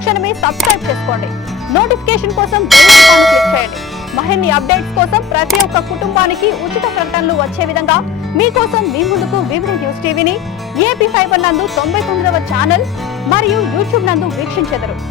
తక్షణమే సబ్స్క్రైబ్ చేసుకోండి. నోటిఫికేషన్ కోసం బెల్ ఐకాన్ క్లిక్ చేయండి. మరిన్ని అప్డేట్స్ కోసం ప్రతి ఒక్క కుటుంబానికి ఉచిత ప్రకటనలు వచ్చే విధంగా మీకోసం మీ ముందుకు వివిధ న్యూస్ టీవీని ఏపీ ఫైబర్ నందు 99వ ఛానల్ మరియు యూట్యూబ్ నందు వీక్షించెదరు.